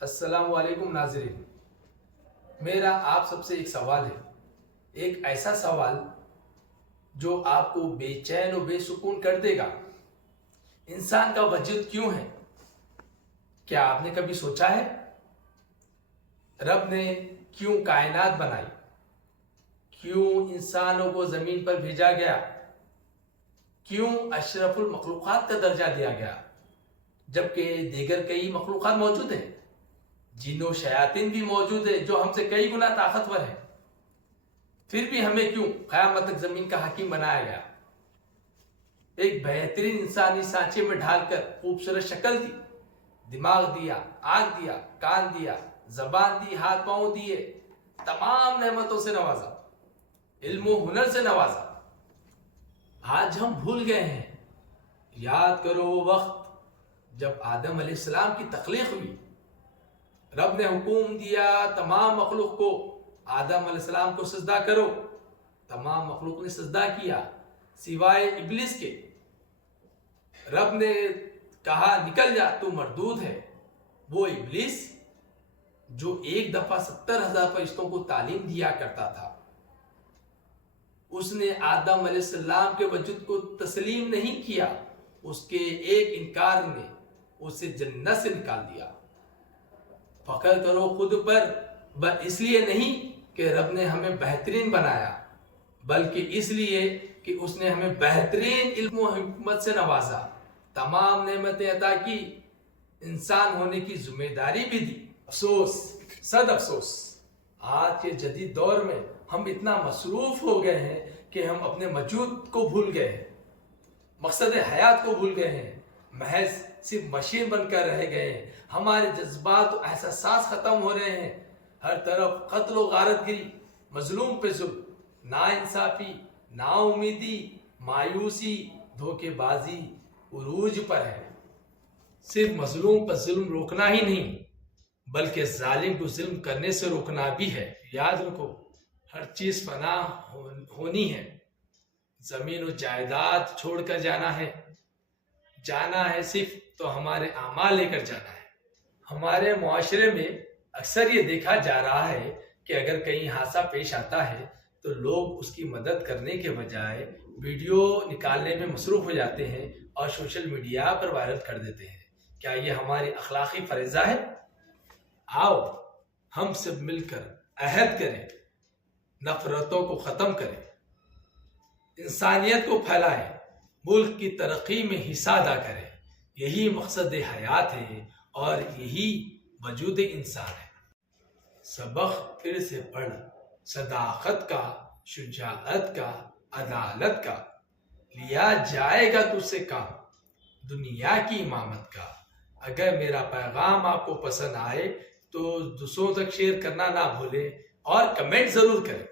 अस्सलामु अलैकुम नाज़रीन। मेरा आप सबसे एक सवाल है, एक ऐसा सवाल जो आपको बेचैन और बेसुकून कर देगा। इंसान का वजूद क्यों है? क्या आपने कभी सोचा है रब ने क्यों कायनात बनाई? क्यों इंसानों को जमीन पर भेजा गया? क्यों अशरफुल मखलूक़ात का दर्जा दिया गया जबकि दीगर कई मखलूक़ात मौजूद हैं? जिन्नो शयातीन भी मौजूद है जो हमसे कई गुना ताकतवर है। फिर भी हमें क्यों क़यामत तक जमीन का हकीम बनाया गया? एक बेहतरीन इंसानी सांचे में ढालकर खूबसूरत शक्ल दी, दिमाग दिया, आंख दिया, कान दिया, जबान दी, हाथ पांव दिए, तमाम नेमतों से नवाजा, इल्म और हुनर से नवाजा। आज हम भूल गए हैं। याद करो वो वक्त जब आदम अलैहिस्सलाम की तख्लीक हुई। रब ने हुक्म दिया तमाम मखलूक को, आदम अलैहिस्सलाम को सजदा करो। तमाम मखलूक ने सजदा किया सिवाय इब्लिस के। रब ने कहा निकल जा, तू मरदूद है। वो इब्लिस जो एक दफा 70,000 फरिश्तों को तालीम दिया करता था, उसने आदम अलैहिस्सलाम के वजूद को तस्लीम नहीं किया। उसके एक इनकार ने उसे जन्नत से निकाल दिया। फख्र करो खुद पर, बस इसलिए नहीं कि रब ने हमें बेहतरीन बनाया, बल्कि इसलिए कि उसने हमें बेहतरीन इल्म और हिकमत से नवाजा, तमाम नेमतें अता की, इंसान होने की जिम्मेदारी भी दी। अफसोस, सद अफसोस, आज के जदीद दौर में हम इतना मसरूफ हो गए हैं कि हम अपने वजूद को भूल गए हैं, मकसद हयात को भूल गए हैं, महज सिर्फ मशीन बनकर रह गए हैं। हमारे जज्बात और एहसास खत्म हो रहे हैं। हर तरफ कत्ल और गारतगिरी, मजलूम पे जुल्म, नाइंसाफी, नाउमीदी, मायूसी, धोखेबाजी उरूज पर है। सिर्फ मजलूम पर जुल्म रोकना ही नहीं, बल्कि जालिम को जुल्म करने से रोकना भी है। याद रखो, हर चीज फना होनी है। जमीन और जायदाद छोड़कर जाना है सिर्फ तो हमारे आमाल लेकर जाना है। हमारे मुआशरे में अक्सर ये देखा जा रहा है कि अगर कहीं हादसा पेश आता है तो लोग उसकी मदद करने के बजाय वीडियो निकालने में मसरूफ हो जाते हैं और सोशल मीडिया पर वायरल कर देते हैं। क्या ये हमारी अखलाकी फरीज़ा है? आओ हम सब मिलकर अहद करें, नफरतों को ख़त्म करें, इंसानियत को फैलाएं, मुल्क की तरक्की में हिस्सा अदा करें। यही मकसद हयात है और यही वजूद इंसान है। सबक फिर से पढ़, सदाकत का, शुजाअत का, अदालत का, लिया जाएगा तुझसे काम, दुनिया की इमामत का। अगर मेरा पैगाम आपको पसंद आए तो दूसरों तक शेयर करना ना भूलें और कमेंट जरूर करें।